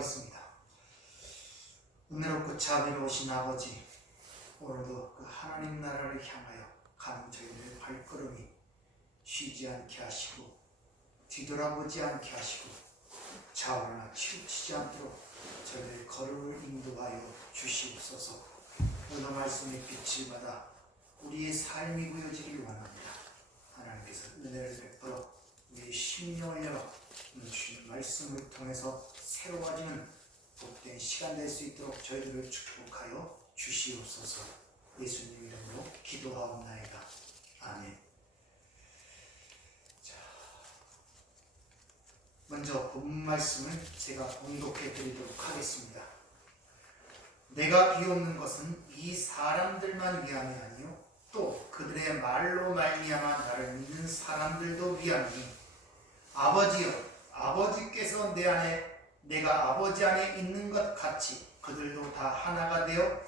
기도하겠습니다. 은혜롭고 자비로우신 아버지, 오늘도 그 하나님 나라를 향하여 가는 저희들의 발걸음이 쉬지 않게 하시고 뒤돌아보지 않게 하시고 좌우나 치우치지 않도록 저희들의 걸음을 인도하여 주시옵소서. 오늘 말씀의 빛을 받아 우리의 삶이 보여지길 원합니다. 하나님께서 은혜를 베풀어 우리의 심령을 열어 주신 말씀을 통해서 새로워지는 복된 시간 될 수 있도록 저희들을 축복하여 주시옵소서. 예수님 이름으로 기도하옵나이다. 아멘. 자, 먼저 본 말씀을 제가 봉독해 드리도록 하겠습니다. 내가 비옵는 것은 이 사람들만 위함이 아니요 또 그들의 말로 말미암아 나를 믿는 사람들도 위함이니 아버지여, 아버지께서 내 안에 내가 아버지 안에 있는 것 같이 그들도 다 하나가 되어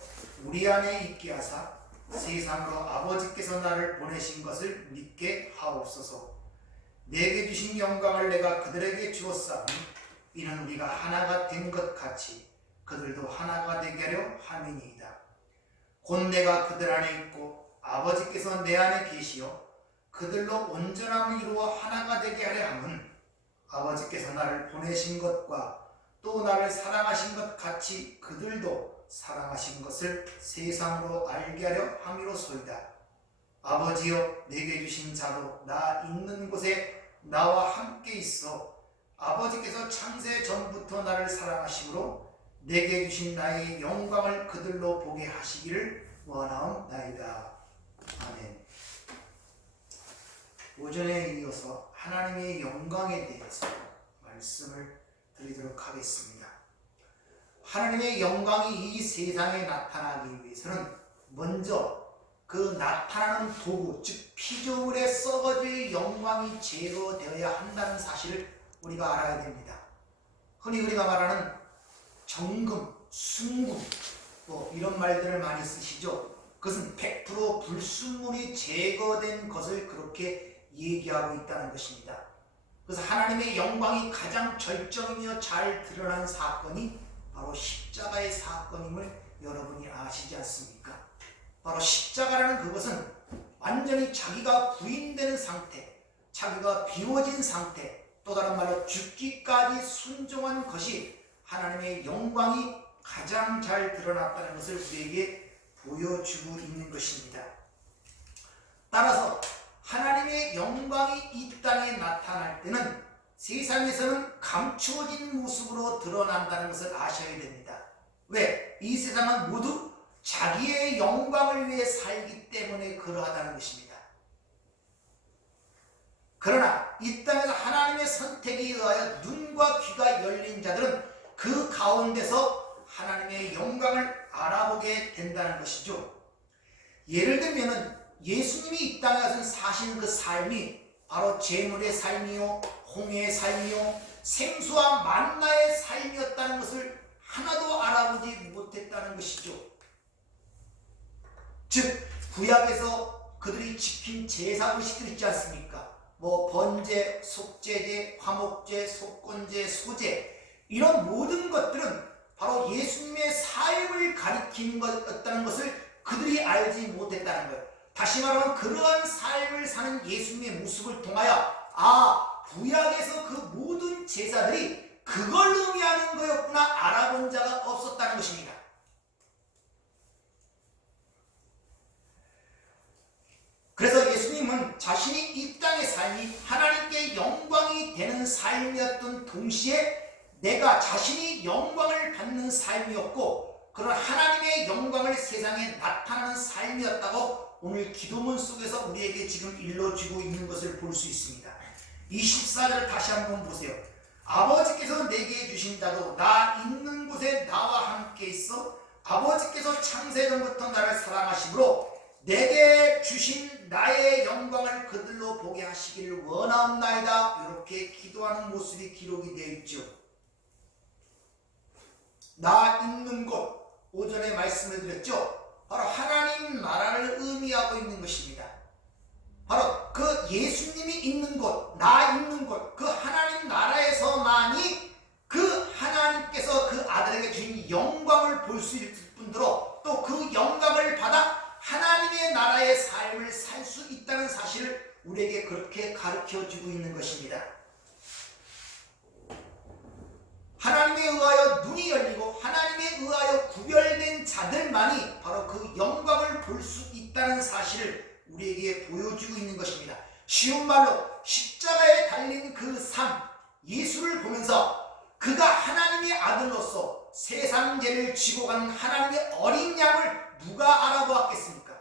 우리 안에 있게 하사 세상으로 아버지께서 나를 보내신 것을 믿게 하옵소서. 내게 주신 영광을 내가 그들에게 주었사오니 이는 우리가 하나가 된 것 같이 그들도 하나가 되게 하려 함이니이다. 곧 내가 그들 안에 있고 아버지께서 내 안에 계시어 그들로 온전함을 이루어 하나가 되게 하려 함은 아버지께서 나를 보내신 것과 또 나를 사랑하신 것 같이 그들도 사랑하신 것을 세상으로 알게 하려 함이로소이다. 아버지여, 내게 주신 자도 나 있는 곳에 나와 함께 있어 아버지께서 창세 전부터 나를 사랑하심으로 내게 주신 나의 영광을 그들로 보게 하시기를 원하옵나이다. 아멘. 오전에 이어서 하나님의 영광에 대해서 말씀을 드리도록 하겠습니다. 하나님의 영광이 이 세상에 나타나기 위해서는 먼저 그 나타나는 도구, 즉 피조물의 썩어질 영광이 제거되어야 한다는 사실을 우리가 알아야 됩니다. 흔히 우리가 말하는 정금, 순금 이런 말들을 많이 쓰시죠. 그것은 100% 불순물이 제거된 것을 그렇게 얘기하고 있다는 것입니다. 그래서 하나님의 영광이 가장 절정이며 잘 드러난 사건이 바로 십자가의 사건임을 여러분이 아시지 않습니까? 바로 십자가라는 그것은 완전히 자기가 부인되는 상태, 자기가 비워진 상태, 또 다른 말로 죽기까지 순종한 것이 하나님의 영광이 가장 잘 드러났다는 것을 우리에게 보여주고 있는 것입니다. 따라서 하나님의 영광이 이 땅에 나타날 때는 세상에서는 감추어진 모습으로 드러난다는 것을 아셔야 됩니다. 왜? 이 세상은 모두 자기의 영광을 위해 살기 때문에 그러하다는 것입니다. 그러나 이 땅에서 하나님의 선택에 의하여 눈과 귀가 열린 자들은 그 가운데서 하나님의 영광을 알아보게 된다는 것이죠. 예를 들면 예수님이 이 땅에 와서 사신 그 삶이 바로 재물의 삶이요, 홍해의 삶이요, 생수와 만나의 삶이었다는 것을 하나도 알아보지 못했다는 것이죠. 즉 구약에서 그들이 지킨 제사의식들 있지 않습니까? 번제, 속죄제, 화목제, 속건제, 소제, 이런 모든 것들은 바로 예수님의 삶을 가리키는 것이었다는 것을 그들이 알지 못했다는 거예요. 다시 말하면 그러한 삶을 사는 예수님의 모습을 통하여 구약에서 그 모든 제사들이 그걸 의미하는 거였구나 알아본 자가 없었다는 것입니다. 그래서 예수님은 자신이 이 땅의 삶이 하나님께 영광이 되는 삶이었던 동시에 내가 자신이 영광을 받는 삶이었고 그런 하나님의 영광을 세상에 나타나는 삶이었다고 오늘 기도문 속에서 우리에게 지금 일러주고 있는 것을 볼 수 있습니다. 24절 다시 한번 보세요. 아버지께서 내게 주신 자도 나 있는 곳에 나와 함께 있어 아버지께서 창세전부터 나를 사랑하심으로 내게 주신 나의 영광을 그들로 보게 하시기를 원하옵나이다. 이렇게 기도하는 모습이 기록이 되어 있죠. 나 있는 곳, 오전에 말씀을 드렸죠. 바로 하나님 나라를 의미하고 있는 것입니다. 바로 그 예수님이 있는 곳, 나 있는 곳, 그 하나님 나라에서만이 그 하나님께서 그 영광을 받아 하나님의 나라의 삶을 살 수 있다는 사실을 우리에게 그렇게 가르쳐주고 있는 것입니다. 하나님에 의하여 눈이 열리고 하나님에 의하여 구별된 자들만이 바로 그 영광을 볼 수 있다는 사실을 우리에게 보여주고 있는 것입니다. 쉬운 말로 십자가에 달린 그 삶, 예수를 보면서 그가 하나님의 아들로서 세상 죄를 지고 간 하나님의 어린 양을 누가 알아보았겠습니까?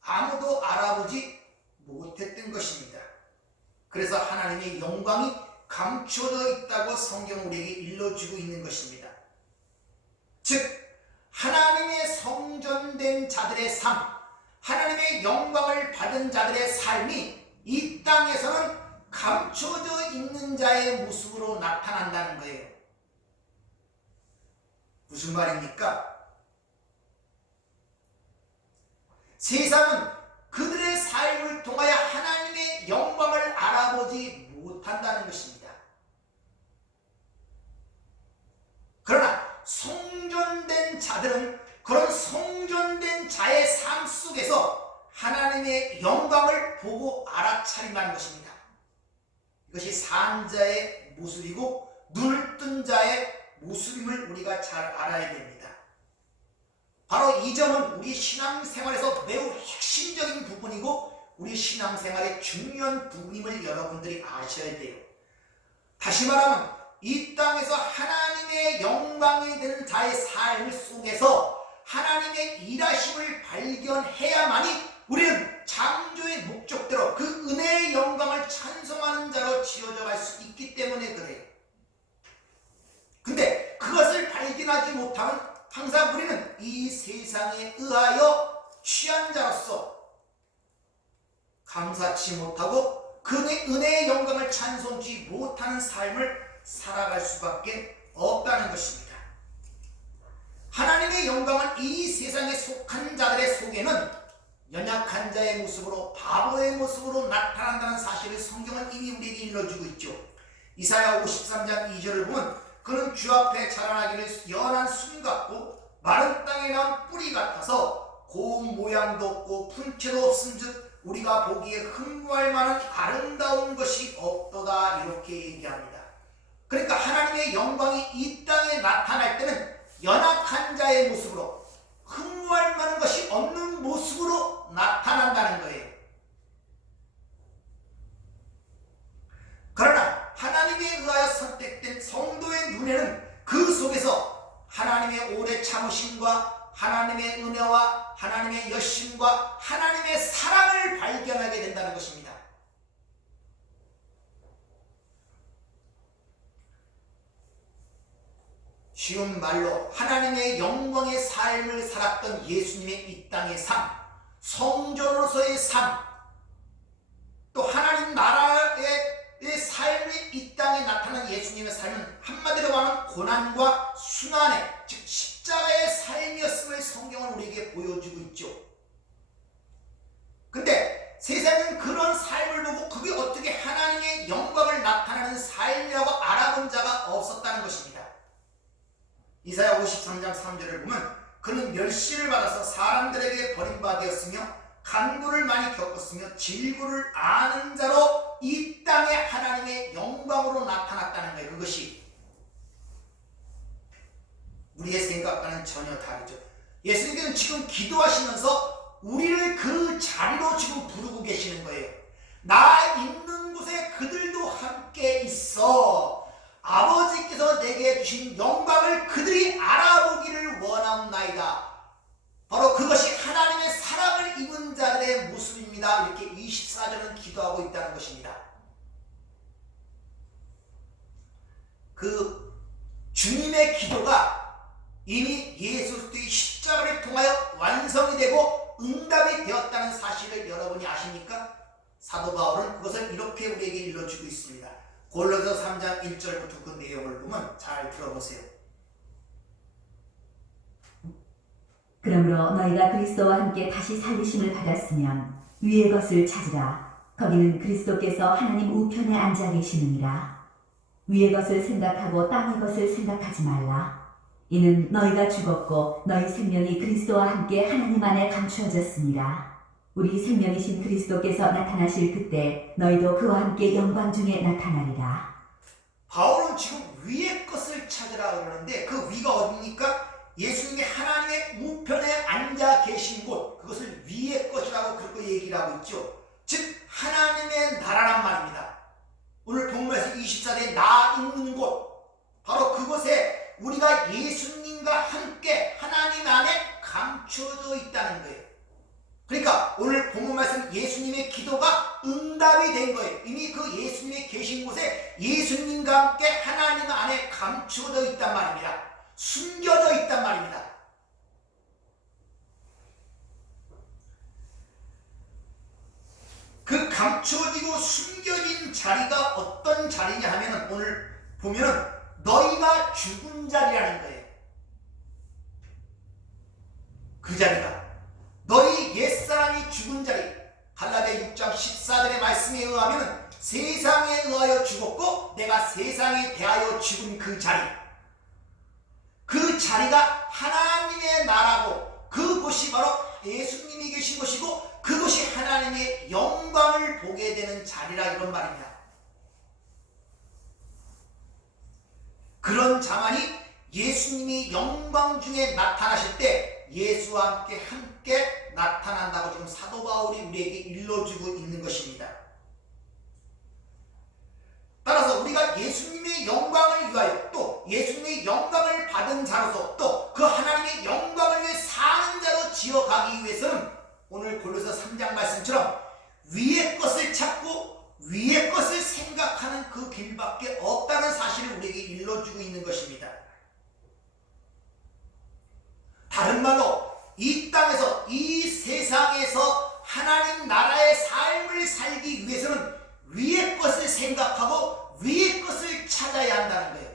아무도 알아보지 못했던 것입니다. 그래서 하나님의 영광이 감춰져 있다고 성경 우리에게 일러주고 있는 것입니다. 즉 하나님의 성전된 자들의 삶, 하나님의 영광을 받은 자들의 삶이 이 땅에서는 감춰져 있는 자의 모습으로 나타난다는 거예요. 무슨 말입니까? 세상은 그들의 삶을 통하여 하나님의 영광을 알아보지 못한다는 것입니다. 그러나 성전된 자들은 그런 성전된 자의 삶 속에서 하나님의 영광을 보고 알아차린다는 것입니다. 이것이 산 자의 모습이고 눈을 뜬 자의 모습임을 우리가 잘 알아야 됩니다. 바로 이 점은 우리 신앙생활에서 매우 핵심적인 부분이고 우리 신앙생활의 중요한 부분임을 여러분들이 아셔야 돼요. 다시 말하면 이 땅에서 하나님의 영광이 되는 자의 삶 속에서 하나님의 일하심을 발견해야만이 우리는 창조의 목적대로 그 은혜의 영광을 찬송하는 자로 지어져 갈 수 있기 때문에 그래요. 근데 그것을 발견하지 못하면 항상 우리는 이 세상에 의하여 취한 자로서 감사치 못하고 그 은혜의 영광을 찬송치 못하는 삶을 살아갈 수밖에 없다는 것입니다. 하나님의 영광은 이 세상에 속한 자들의 속에는 연약한 자의 모습으로 바보의 모습으로 나타난다는 사실을 성경은 이미 우리에게 일러주고 있죠. 이사야 53장 2절을 보면 그는 주 앞에 자라나기를 연한 순 같고 마른 땅에 난 뿌리 같아서 고운 모양도 없고 품체도 없은즉 우리가 보기에 흠모할 만한 아름다운 것이 없도다 이렇게 얘기합니다. 그러니까 하나님의 영광이 이 땅에 나타날 때는 연약한 자의 모습으로 흠모할 만한 것이 없는 모습으로 나타난다는 거예요. 그러나 하나님에 의하여 선택된 성도의 눈에는 그 속에서 하나님의 오래 참으심과 하나님의 은혜와 하나님의 여심과 하나님의 사랑을 발견하게 된다는 것입니다. 쉬운 말로 하나님의 영광의 삶을 살았던 예수님의 이 땅의 삶, 성전으로서의 삶, 또 하나님 나라의 삶이 이 땅에 나타난 예수님의 삶은 한마디로 말하면 고난과 순환의 즉 십자가의 삶이었음을 성경은 우리에게 보여주고 있죠. 근데 세상은 그런 삶을 보고 그게 어떻게 하나님의 영광을 나타내는 삶이라고 알아본 자가 없었다는 것입니다. 이사야 53장 3절을 보면 그는 멸시를 받아서 사람들에게 버림받았으며 간구를 많이 겪었으며 질구를 아는 자로 이 땅에 하나님의 영광으로 나타났다는 거예요. 그것이 우리의 생각과는 전혀 다르죠. 예수님께서는 지금 기도하시면서 우리를 그 자리로 지금 부르고 계시는 거예요. 나 있는 곳에 그들도 함께 있어 아버지께서 내게 주신 영광을 그들이 알아보기를 원하옵나이다. 바로 그것이 하나님의 사랑을 입은 자들의 모습입니다. 이렇게 24절은 기도하고 있다는 것입니다. 그 주님의 기도가 이미 예수 그리스도의 십자가를 통하여 완성이 되고 응답이 되었다는 사실을 여러분이 아십니까? 사도 바울은 그것을 이렇게 우리에게 일러주고 있습니다. 골로새 3장 1절부터 그 내용을 보면 잘 들어보세요. 그러므로 너희가 그리스도와 함께 다시 살리심을 받았으면 위의 것을 찾으라. 거기는 그리스도께서 하나님 우편에 앉아 계시느니라. 위의 것을 생각하고 땅의 것을 생각하지 말라. 이는 너희가 죽었고 너희 생명이 그리스도와 함께 하나님 안에 감추어졌습니다. 우리 생명이신 그리스도께서 나타나실 그때 너희도 그와 함께 영광 중에 나타나리라. 바울은 지금 위의 것을 찾으라 그러는데 그 위가 어디입니까? 예수님이 하나님의 우편에 앉아 계신 곳, 그것을 위의 것이라고 그렇게 얘기를 하고 있죠. 즉 하나님의 나라란 말입니다. 오늘 본문에서 24절에 나 있는 곳, 바로 그곳에 우리가 예수님과 함께 하나님 안에 감추어져 있다는 거예요. 그러니까 오늘 본문 말씀 예수님의 기도가 응답이 된 거예요. 이미 그 예수님이 계신 곳에 예수님과 함께 하나님 안에 감추어져 있단 말입니다. 숨겨져 있단 말입니다. 그 감추어지고 숨겨진 자리가 어떤 자리냐 하면은 오늘 보면은 너희가 죽은 자리라는 거예요. 그 자리가 너희 옛사람이 죽은 자리, 갈라디아 6장 14절의 말씀에 의하면 세상에 의하여 죽었고 내가 세상에 대하여 죽은 그 자리, 그 자리가 하나님의 나라고 그곳이 바로 예수님이 계신 곳이고 그것이 하나님의 영광을 보게 되는 자리라 이런 말입니다. 그런 자만이 예수님이 영광 중에 나타나실 때 예수와 함께 나타난다고 지금 사도 바울이 우리에게 일러주고 있는 것입니다. 따라서 우리가 예수님의 영광을 위하여 또 예수님의 영광을 받은 자로서 또 그 하나님의 영광을 위해 사는 자로 지어가기 위해서는 오늘 골로새 3장 말씀처럼 위의 것을 찾고 위의 것을 생각하는 그 길밖에 없다는 사실을 우리에게 일러주고 있는 것입니다. 다른 말로 이 땅에서 이 세상에서 하나님 나라의 삶을 살기 위해서는 위의 것을 생각하고 위의 것을 찾아야 한다는 거예요.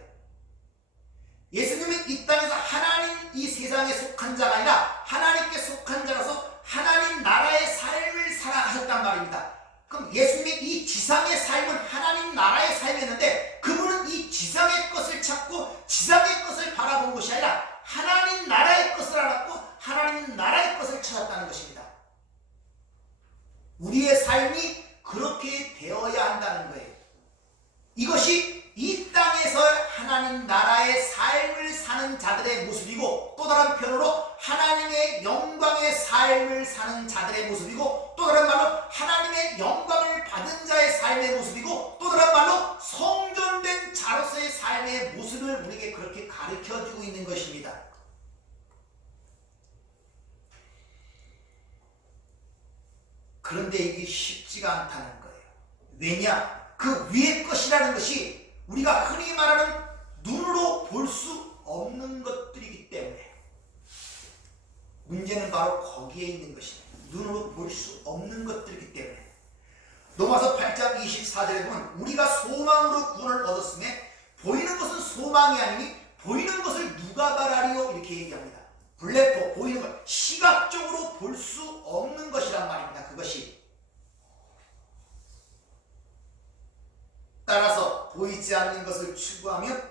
예수님은 이 땅에서 하나님 이 세상에 속한 자가 아니라 하나님께 속한 자라서 하나님 나라의 삶을 살아가셨단 말입니다. 그럼 예수님의 이 지상의 삶은 하나님 나라의 삶이었는데 그분은 이 지상의 것을 찾고 지상의 것을 바라본 것이 아니라 하나님 나라의 것을 알았고 하나님 나라의 것을 찾았다는 것입니다. 우리의 삶이 그렇게 되어야 한다는 거예요. 이것이 이 땅에서 하나님 나라의 삶을 사는 자들의 모습이고 또 다른 편으로 하나님의 영광의 삶을 사는 자들의 모습이고 또 다른 말로 하나님의 영광을 받은 자의 삶의 모습이고 또 다른 말로 성전된 자로서의 삶의 모습을 우리에게 그렇게 가르쳐주고 있는 것입니다. 그런데 이게 쉽지가 않다는 거예요. 왜냐? 그 위의 것이라는 것이 우리가 흔히 말하는 눈으로 볼 수 없는 것들이기 때문에 문제는 바로 거기에 있는 것입니다. 눈으로 볼 수 없는 것들이기 때문에 로마서 8장 24절에 보면 우리가 소망으로 구원을 얻었음에 보이는 것은 소망이 아니니 보이는 것을 누가 바라리요 이렇게 얘기합니다. 블레포 보이는 것, 시각적으로 볼 수 없는 것이란 말입니다. 그것이 따라서 보이지 않는 것을 추구하면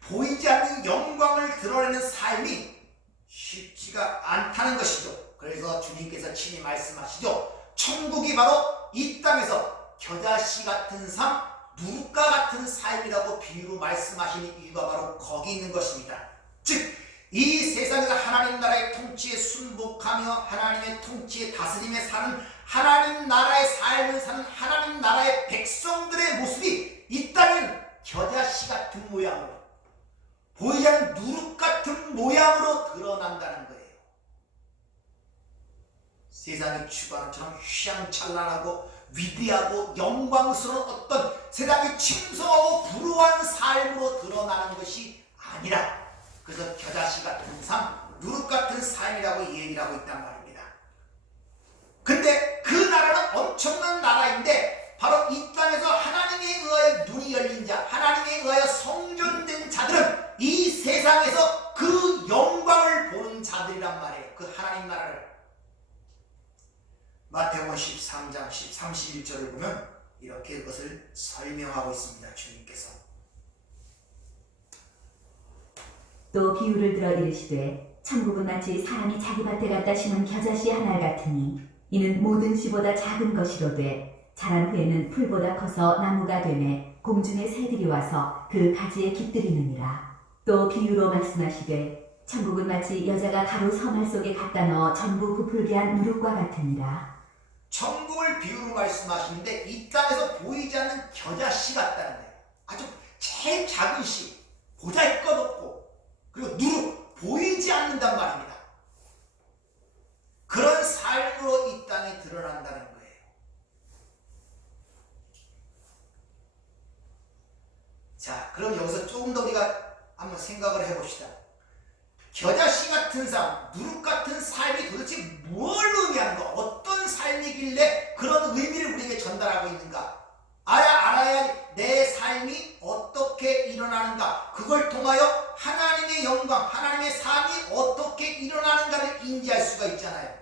보이지 않는 영광을 드러내는 삶이 쉽지가 않다는 것이죠. 그래서 주님께서 친히 말씀하시죠. 천국이 바로 이 땅에서 겨자씨 같은 삶, 누룩과 같은 삶이라고 비유로 말씀하시는 이유가 바로 거기 있는 것입니다. 즉 이 세상에서 하나님 나라의 통치에 순복하며 하나님의 통치에 다스림에 사는 하나님 나라의 삶을 사는 하나님 나라의 백성들의 모습이 이 땅은 겨자씨 같은 모양으로 보이지 않는 누룩 같은 모양으로 드러난다는 거예요. 세상이 추구하는 것처럼 휘황찬란하고 위대하고 영광스러운 어떤 세상이 칭송하고 부러워하는 삶으로 드러나는 것이 아니라 그래서 겨자씨 같은 삶, 누룩 같은 삶이라고 얘기를 하고 있단 말입니다. 근데 그 나라는 엄청난 나라인데 바로 이 땅에서 하나님에 의하여 눈이 열린 자, 하나님에 의하여 성전된 자들은 이 세상에서 그 영광을 보는 자들이란 말이에요. 그 하나님 나라를. 마태복음 13장 31절을 보면 이렇게 그것을 설명하고 있습니다. 주님께서 또 비유를 들어 이르시되 천국은 마치 사람이 자기 밭에 갖다 심은 겨자씨 하나 같으니 이는 모든 씨보다 작은 것이로되 자란 후에는 풀보다 커서 나무가 되매 공중의 새들이 와서 그 가지에 깃들이느니라. 또 비유로 말씀하시되 천국은 마치 여자가 가루 서말 속에 갖다 넣어 전부 부풀게 한 누룩과 같으니라. 천국을 비유로 말씀하시는데 이 땅에서 보이지 않는 겨자씨 같다는 거예요. 아주 제일 작은 씨, 보잘것없고 그리고 누룩, 보이지 않는단 말입니다. 그런 삶으로 이 땅에 드러난다는 거예요. 자, 그럼 여기서 조금 더 우리가 한번 생각을 해봅시다. 겨자씨 같은 삶, 누룩 같은 삶이 도대체 뭘 의미하는가? 어떤 삶이길래 그런 의미를 우리에게 전달하고 있는가? 알아야 내 삶이 어떻게 일어나는가? 그걸 통하여 하나님의 영광, 하나님의 삶이 어떻게 일어나는가를 인지할 수가 있잖아요.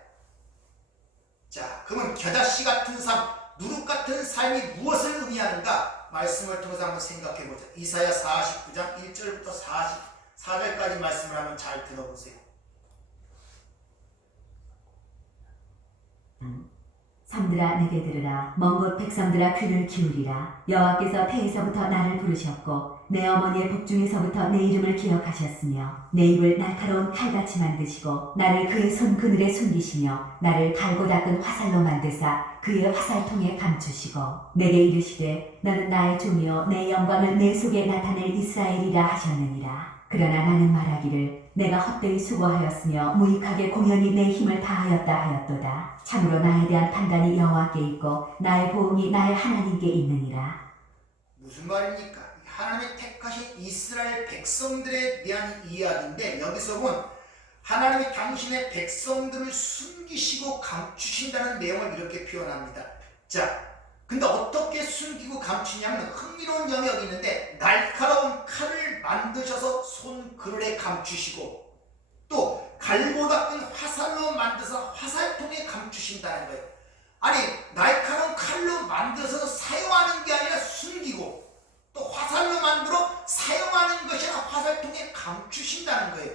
자, 그러면 겨자씨 같은 삶, 누룩 같은 삶이 무엇을 의미하는가? 말씀을 통해서 한번 생각해 보자. 이사야 49장 1절부터 44절까지 말씀을 한번 잘 들어보세요. 섬들아 내게 들으라. 먼 곳 백성들아 귀를 기울이라. 여호와께서 태에서부터 나를 부르셨고 내 어머니의 복중에서부터 내 이름을 기억하셨으며 내 입을 날카로운 칼같이 만드시고 나를 그의 손 그늘에 숨기시며 나를 갈고 닦은 화살로 만드사 그의 화살통에 감추시고 내게 이르시되 너는 나의 종이요 내 영광을 내 속에 나타낼 이스라엘이라 하셨느니라. 그러나 나는 말하기를 내가 헛되이 수고하였으며 무익하게 공연히 내 힘을 다하였다 하였도다. 참으로 나에 대한 판단이 여호와께 있고 나의 보응이 나의 하나님께 있느니라. 무슨 말입니까? 하나님의 택하신 이스라엘 백성들에 대한 이야기인데 여기서 본 하나님이 당신의 백성들을 숨기시고 감추신다는 내용을 이렇게 표현합니다. 자, 근데 어떻게 숨기고 감추냐면 흥미로운 점이 여기 있는데 날카로운 칼을 만드셔서 손 그늘에 감추시고 또 갈고 닦은 화살로 만드서 화살통에 감추신다는 거예요. 아니 날카로운 칼로 만들어서 사용하는 게 아니라 숨기고 또 화살로 만들어 사용하는 것이 아니라 화살통에 감추신다는 거예요.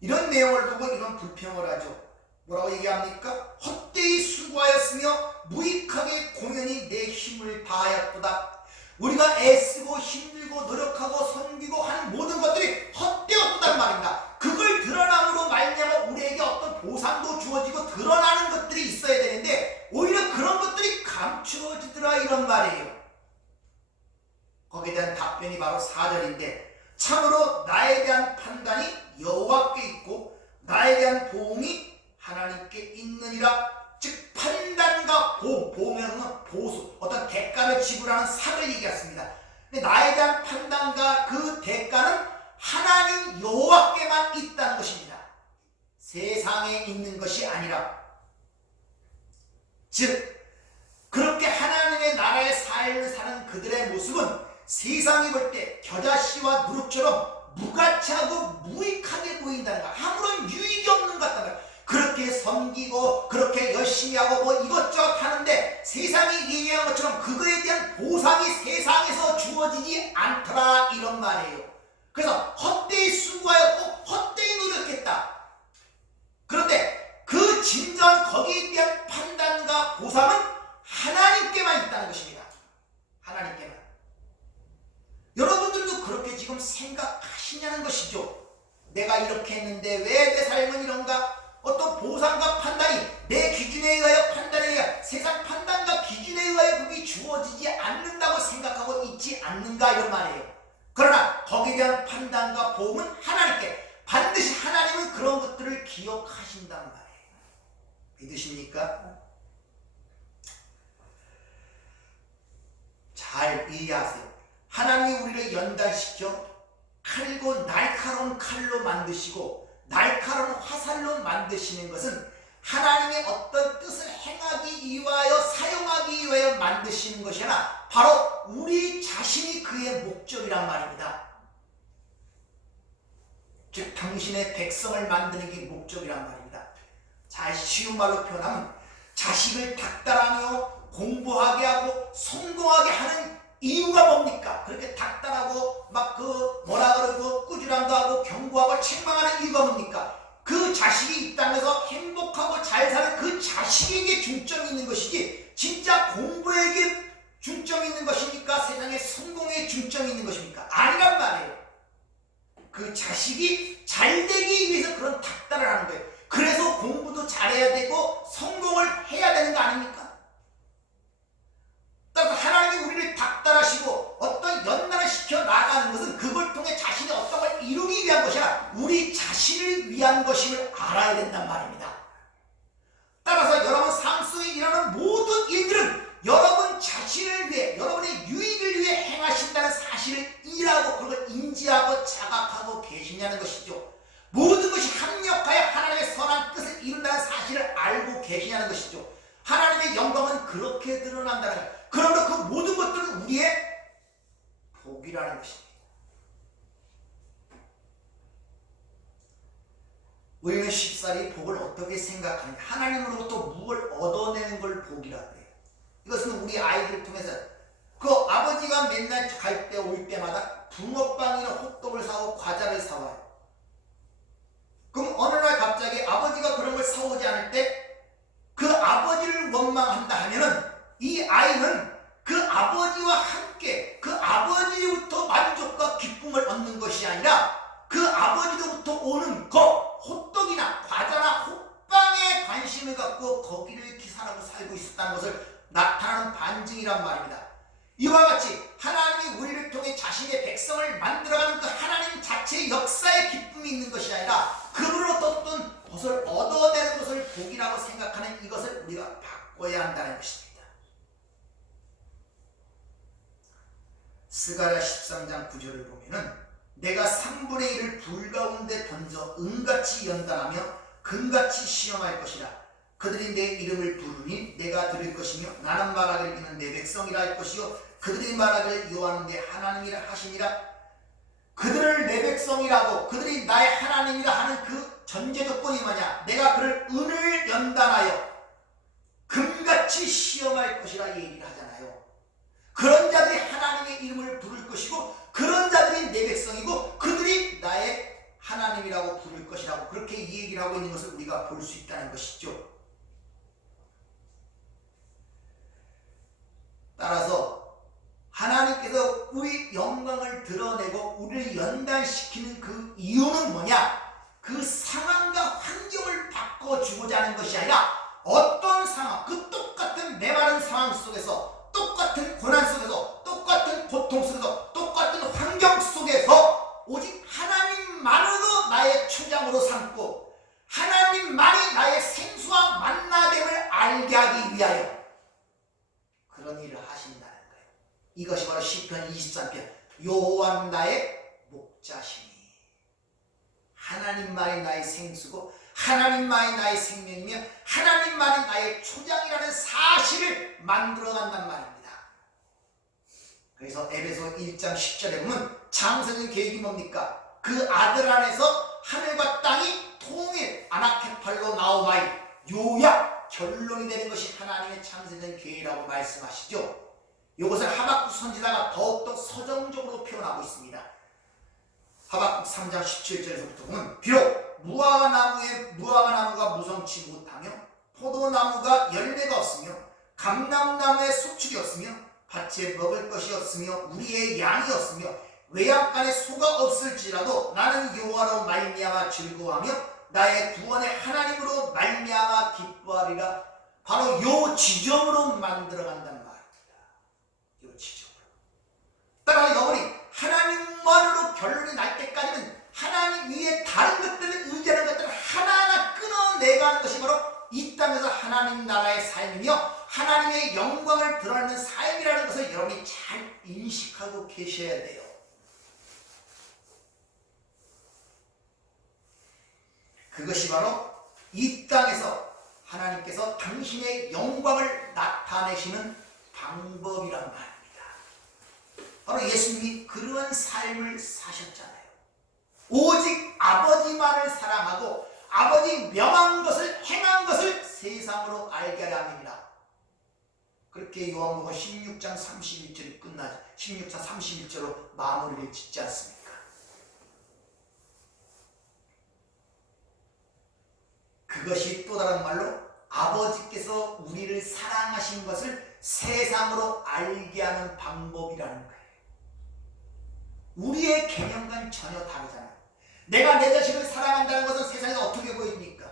이런 내용을 보고 이런 불평을 하죠. 뭐라고 얘기합니까? 헛되이 수고하였으며 무익하게 공연히 내 힘을 다하였도다. 우리가 애쓰고 힘들고 노력하고 섬기고 하는 모든 것들이 헛되었다는 말입니다. 그걸 드러남으로 말미암아 우리에게 어떤 보상도 주어지고 드러나는 것들이 있어야 되는데 오히려 그런 것들이 감추어지더라 이런 말이에요. 거기에 대한 답변이 바로 4절인데 참으로 나에 대한 판단이 여호와께 있고 나에 대한 보응이 하나님께 있느니라. 즉 판단과 보응은 보수, 어떤 대가를 지불하는 상을 얘기했습니다. 근데 나에 대한 판단과 그 대가는 하나님 여호와께만 있다는 것입니다. 세상에 있는 것이 아니라. 즉 그렇게 하나님의 나라의 삶을 사는 그들의 모습은 세상이 볼 때 겨자씨와 누룩처럼 무가치하고 무익하게 보인다는 것, 아무런 유익이 없는 것 같다는 것. 그렇게 섬기고 그렇게 열심히 하고 뭐 이것저것 하는데 세상이 얘기하는 것처럼 그거에 대한 보상이 세상에서 주어지지 않더라 이런 말이에요. 그래서 헛되이 수고하였고 헛되이 노력했다. 그런데 그 진정한 거기에 대한 판단과 보상은 하나님께만 있다는 것입니다. 하나님께만. 여러분들도 그렇게 지금 생각하시냐는 것이죠. 내가 이렇게 했는데 왜 내 삶은 이런가? 어떤 보상과 판단이 내 기준에 의하여 판단에 의하여 세상 판단과 기준에 의하여 그게 주어지지 않는다고 생각하고 있지 않는가 이런 말이에요. 그러나 거기에 대한 판단과 보험은 하나님께, 반드시 하나님은 그런 것들을 기억하신단 말이에요. 믿으십니까? 잘 이해하세요. 하나님이 우리를 연단시켜 칼고 날카로운 칼로 만드시고 날카로운 화살로 만드시는 것은 하나님의 어떤 뜻을 행하기 위하여 사용하기 위하여 만드시는 것이 아니라 바로 우리 자신이 그의 목적이란 말입니다. 즉 당신의 백성을 만드는 게 목적이란 말입니다. 잘 쉬운 말로 표현하면 자식을 닥달하며 공부하게 하고 성공하게 하는 이유가 뭡니까? 그렇게 닥달하고 막 뭐라 그러고 꾸지람도 하고 경고하고 책망하는 이유가 뭡니까? 그 자식이 이 땅에서 행복하고 잘 사는 그 자식에게 중점이 있는 것이지 진짜 공부에게 중점이 있는 것입니까? 세상의 성공에 중점이 있는 것입니까? 아니란 말이에요. 그 자식이 잘 되기 위해서 그런 닥달을 하는 거예요. 그래서 공부도 잘해야 되고 성공을 해야 되는 거 아닙니까? 따라서 하나님이 우리를 닥달하시고 어떤 연단을 시켜 나가는 것은 그걸 통해 자신이 어떤 걸 이루기 위한 것이 아니라 우리 자신을 위한 것임을 알아야 된단 말입니다. 따라서 여러분 삶 속에 일어나는 모든 일들은 여러분 자신을 위해 여러분의 유익을 위해 행하신다는 사실을 이해하고 그걸 인지하고 자각하고 계시냐는 것이죠. 모든 것이 합력하여 하나님의 선한 뜻을 이룬다는 사실을 알고 계시냐는 것이죠. 하나님의 영광은 그렇게 드러난다는 거예요. 그러므로 그 모든 것들은 우리의 복이라는 것입니다. 우리는 쉽사리 복을 어떻게 생각하느냐, 하나님으로부터 무엇을 얻어내는 걸 복이라고 해요. 이것은 우리 아이들을 통해서 그 아버지가 맨날 갈 때 올 때마다 붕어빵이나 호떡을 사고 과자를 사와요. 그럼 어느 날 갑자기 아버지가 그런 걸 사오지 않을 때 그 아버지를 원망한다 하면은 이 아이는 그 아버지와 함께 그 아버지로부터 만족과 기쁨을 얻는 것이 아니라 그 아버지로부터 오는 호떡이나 과자나 호빵에 관심을 갖고 거기를 기사하고 살고 있었다는 것을 나타나는 반증이란 말입니다. 이와 같이 하나님이 우리를 통해 자신의 백성을 만들어가는 그 하나님 자체의 역사에 기쁨이 있는 것이 아니라 그분으로부터 어떤 것을 얻어내는 것을 복이라고 생각하는 이것을 우리가 바꿔야 한다는 것입니다. 스가랴 13장 9절을 보면은 내가 3분의 1을 불 가운데 던져 은같이 연단하며 금같이 시험할 것이라. 그들이 내 이름을 부르니 내가 들을 것이며 나는 말하기를 이는 내 백성이라 할 것이요 그들이 말하기를 여호와는 내 하나님이라 하심이라. 그들을 내 백성이라고 그들이 나의 하나님이라 하는 그 전제 조건이 뭐냐? 내가 그를 은을 연단하여 금같이 시험할 것이라 얘기를 하잖아요. 그런 자들이 하나님의 이름을 부를 것이고 그런 자들이 내 백성이고 그들이 나의 하나님이라고 부를 것이라고 그렇게 얘기를 하고 있는 것을 우리가 볼 수 있다는 것이죠. 따라서 하나님께서 우리 영광을 드러내고 우리를 연단시키는 그 이유는 뭐냐? 그 상황과 환경을 바꿔주고자 하는 것이 아니라 어떤 상황, 그 똑같은 메마른 상황 속에서 똑같은 고난 속에서 똑같은 고통 속에서 똑같은 환경 속에서 오직 하나님만으로 나의 초장으로 삼고 하나님만이 나의 생수와 만나됨을 알게 하기 위하여 그런 일을 하신다는 거예요. 이것이 바로 시편 23편 여호와는 나의 목자시니 하나님만이 나의 생수고 하나님만이 나의 생명이며 하나님만이 나의 초장이라는 사실을 만들어간단 말입니다. 그래서 에베소 1장 10절에 보면 창세된 계획이 뭡니까? 그 아들 안에서 하늘과 땅이 통일 아나케팔로 나오마이 요약 결론이 되는 것이 하나님의 창세된 계획이라고 말씀하시죠. 이것을 하박국 선지자가 더욱더 서정적으로 표현하고 있습니다. 하박국 3장 17절에서부터 보면 비록 무화과 나무가 무성치 못하며 포도나무가 열매가 없으며 감람나무에 소출이 없으며 밭에 먹을 것이 없으며 우리의 양이 없으며 외양간에 소가 없을지라도 나는 여호와로 말미암아 즐거워하며 나의 구원의 하나님으로 말미암아 기뻐하리라. 바로 요 지점으로 만들어간단 말입니다. 요 지점으로. 따라 여러분이 하나님만으로 결론이 날 때까지는 하나님 위에 다른 것들을 의지하는 것들을 하나하나 끊어내가는 것이 바로 이 땅에서 하나님 나라의 삶이며 하나님의 영광을 드러내는 삶이라는 것을 여러분이 잘 인식하고 계셔야 돼요. 그것이 바로 이 땅에서 하나님께서 당신의 영광을 나타내시는 방법이란 말입니다. 바로 예수님이 그러한 삶을 사셨잖아요. 오직 아버지만을 사랑하고 아버지 명한 것을 행한 것을 세상으로 알게 하려 합니다. 그렇게 요한복음 16장 31절이 끝나죠. 16장 31절로 마무리를 짓지 않습니까? 그것이 또 다른 말로 아버지께서 우리를 사랑하신 것을 세상으로 알게 하는 방법이라는 거예요. 우리의 개념과는 전혀 다르잖아요. 내가 내 자식을 사랑한다는 것은 세상에 어떻게 보입니까?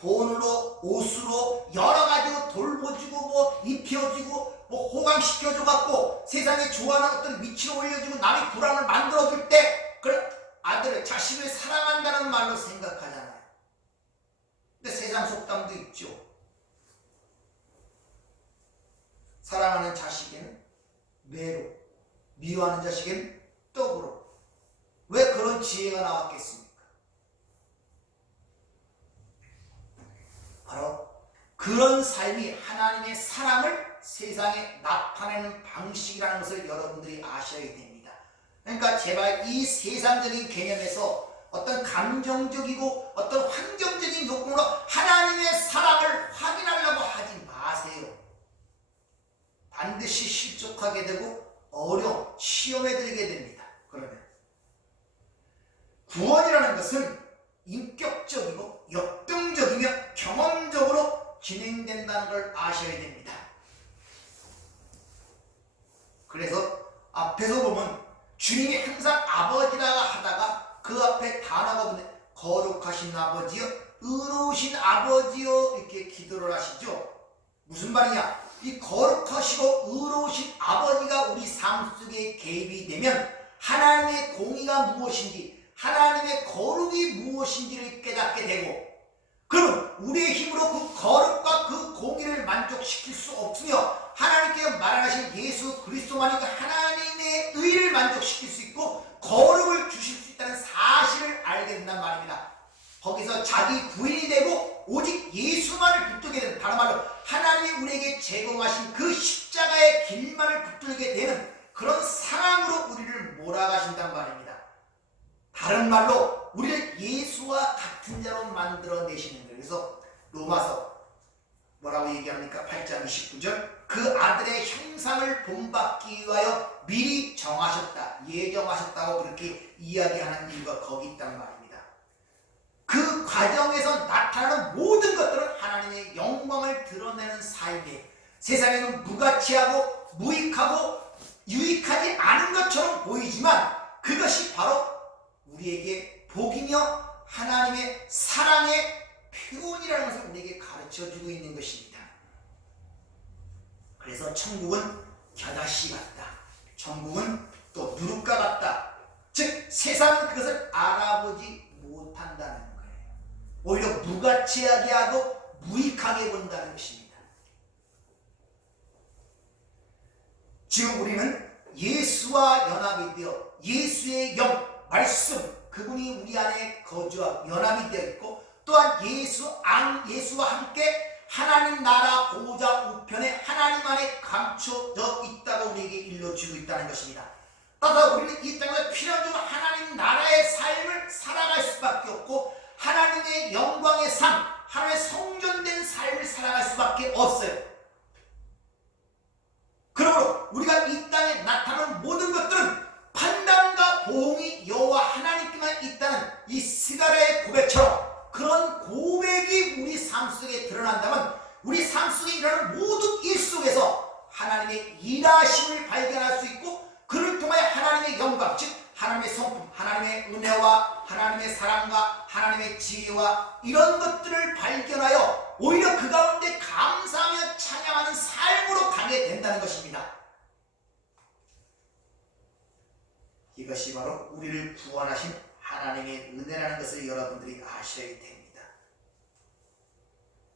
돈으로, 옷으로, 여러 가지로 돌보주고, 입혀주고, 호강시켜줘 갖고, 세상에 좋아하는 어떤 위치로 올려주고, 남의 불안을 만들어줄 때, 그런 아들을, 자식을 사랑한다는 말로 생각하잖아요. 근데 세상 속담도 있죠. 사랑하는 자식에는 매로, 미워하는 자식에는 떡으로. 왜 그런 지혜가 나왔겠습니까? 바로 그런 삶이 하나님의 사랑을 세상에 나타내는 방식이라는 것을 여러분들이 아셔야 됩니다. 그러니까 제발 이 세상적인 개념에서 어떤 감정적이고 어떤 환경적인 요건으로 하나님의 사랑을 확인하려고 하지 마세요. 반드시 실족하게 되고 어려움, 시험에 들게 됩니다. 그러면 구원이라는 것은 인격적이고 역동적이며 경험적으로 진행된다는 걸 아셔야 됩니다. 그래서 앞에서 보면 주님이 항상 아버지라 하다가 그 앞에 단어가 보면 거룩하신 아버지요, 의로우신 아버지요 이렇게 기도를 하시죠. 무슨 말이냐? 이 거룩하시고 의로우신 아버지가 우리 삶 속에 개입이 되면 하나님의 공의가 무엇인지, 하나님의 거룩이 무엇인지를 깨닫게 되고, 그럼 우리의 힘으로 그 거룩과 그 공의를 만족시킬 수 없으며 하나님께서 말하신 예수 그리스도만이 그 하나님의 의를 만족시킬 수 있고 거룩을 주실 수 있다는 사실을 알게 된단 말입니다. 거기서 자기 부인이 되고 오직 예수만을 붙들게 되는, 다른 말로 하나님이 우리에게 제공하신 그 십자가의 길만을 붙들게 되는 그런 상황으로 우리를 몰아가신단 말입니다. 다른 말로 우리를 예수와 같은 자로 만들어내시는 거예요. 그래서 로마서 뭐라고 얘기합니까? 8장 29절, 그 아들의 형상을 본받기 위하여 미리 정하셨다, 예정하셨다고 그렇게 이야기하는 이유가 거기 있단 말입니다. 그 과정에서 나타나는 모든 것들은 하나님의 영광을 드러내는 삶이에요. 세상에는 무가치하고 무익하고 유익하지 않은 것처럼 보이지만 그것이 바로 우리에게 복이며 하나님의 사랑의 표현이라는 것을 우리에게 가르쳐주고 있는 것입니다. 그래서 천국은 겨다시 같다, 천국은 또 누룩과 같다. 즉 세상은 그것을 알아보지 못한다는 거예요. 오히려 무가치하게 하고 무익하게 본다는 것입니다. 지금 우리는 예수와 연합이 되어 예수의 영, 말씀, 그분이 우리 안에 거주하고 연합이 되어 있고, 또한 예수와 함께 하나님 나라 보좌 우편에 하나님 안에 감춰져 있다고 우리에게 일러주고 있다는 것입니다. 따라서 우리는 이 땅에서 필요한 하나님 나라의 삶을 살아갈 수밖에 없고 하나님의 영광의 삶, 하나님의 성전된 삶을 살아갈 수밖에 없어요. 그러므로 우리가 이 땅에 나타나는 모든 것들은 판단과 보응이 여호와 하나님께만 있다는 이 스가랴의 고백처럼 그런 고백이 우리 삶 속에 드러난다면 우리 삶 속에 일어나는 모든 일 속에서 하나님의 일하심을 발견할 수 있고, 그를 통하여 하나님의 영광, 즉 하나님의 성품, 하나님의 은혜와 하나님의 사랑과 하나님의 지혜와 이런 것들을 발견하여 오히려 그 가운데 감사하며 찬양하는 삶으로 가게 된다는 것입니다. 이것이 바로 우리를 구원하신 하나님의 은혜라는 것을 여러분들이 아셔야 됩니다.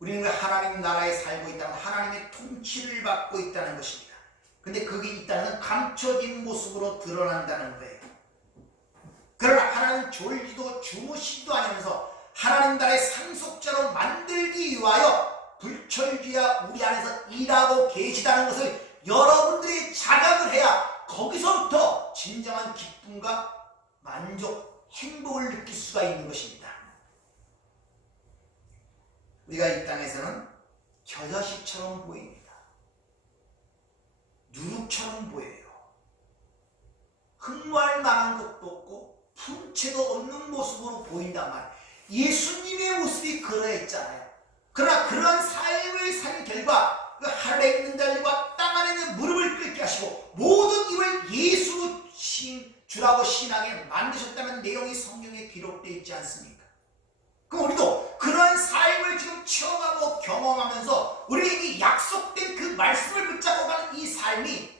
우리는 하나님 나라에 살고 있다는, 하나님의 통치를 받고 있다는 것입니다. 근데 그게 있다는 감춰진 모습으로 드러난다는 거예요. 그러나 하나님 졸지도 주무시지도 않으면서 하나님 나라의 상속자로 만들기 위하여 불철주야 우리 안에서 일하고 계시다는 것을 여러분들이 자각을 해야 거기서부터 진정한 기쁨과 만족, 행복을 느낄 수가 있는 것입니다. 우리가 이 땅에서는 겨자씨처럼 보입니다. 아름다운 것도 없고 품체도 없는 모습으로 보인단 말이에요. 예수님의 모습이 그러했잖아요. 그러나 그러한 삶을 산 결과 그 하늘에 있는 자들과 땅 안에 있는 무릎을 꿇게 하시고 모든 입을 예수 주라고 신앙에 만드셨다는 내용이 성경에 기록되어 있지 않습니까? 그럼 우리도 그러한 삶을 지금 체험하고 경험하면서 우리에게 약속된 그 말씀을 붙잡고 가는 이 삶이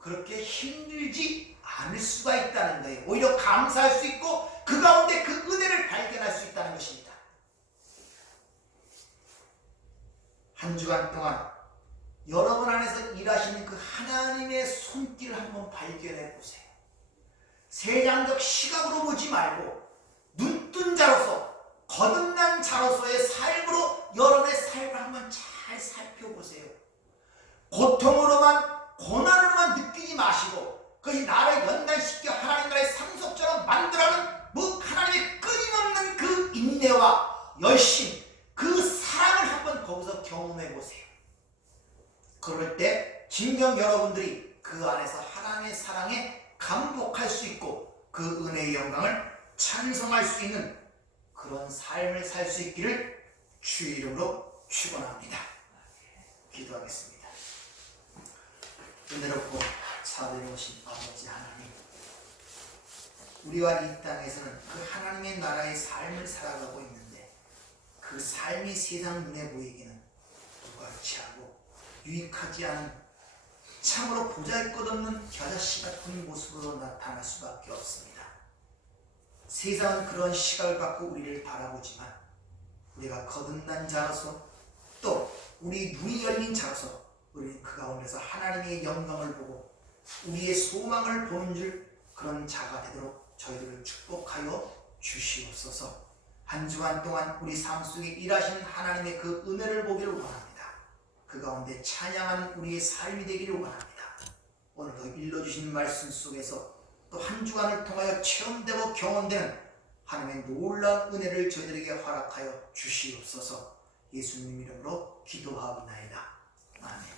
그렇게 힘들지 않을 수가 있다는 거예요. 오히려 감사할 수 있고 그 가운데 그 은혜를 발견할 수 있다는 것입니다. 한 주간 동안 여러분 안에서 일하시는 그 하나님의 손길을 한번 발견해 보세요. 세상적 시각으로 보지 말고 눈뜬 자로서 거듭난 자로서의 삶으로 여러분의 삶을 한번 잘 살펴보세요. 고통으로만 고난으로만 느끼지 마시고 그것이 나를 연단시켜 하나님 나라의 상속자로 만들어가는 하나님의 끊임없는 그 인내와 열심, 그 사랑을 한번 거기서 경험해 보세요. 그럴 때 진정 여러분들이 그 안에서 하나님의 사랑에 감복할 수 있고 그 은혜의 영광을 찬송할 수 있는 그런 삶을 살 수 있기를 주의 이름으로 축원합니다. 기도하겠습니다. 은혜롭고 자비로우신 아버지 하나님, 우리와 이 땅에서는 그 하나님의 나라의 삶을 살아가고 있는데 그 삶이 세상 눈에 보이기는 무가치하고 유익하지 않은 참으로 보잘것없는 겨자씨 같은 모습으로 나타날 수밖에 없습니다. 세상은 그런 시각을 갖고 우리를 바라보지만 우리가 거듭난 자로서 또 우리 눈이 열린 자로서 우리는 그 가운데서 하나님의 영광을 보고 우리의 소망을 보는 줄 그런 자가 되도록 저희들을 축복하여 주시옵소서. 한 주간 동안 우리 삶 속에 일하시는 하나님의 그 은혜를 보기를 원합니다. 그 가운데 찬양하는 우리의 삶이 되기를 원합니다. 오늘도 일러주신 말씀 속에서 또 한 주간을 통하여 체험되고 경험되는 하나님의 놀라운 은혜를 저희들에게 허락하여 주시옵소서. 예수님 이름으로 기도하옵나이다. 아멘.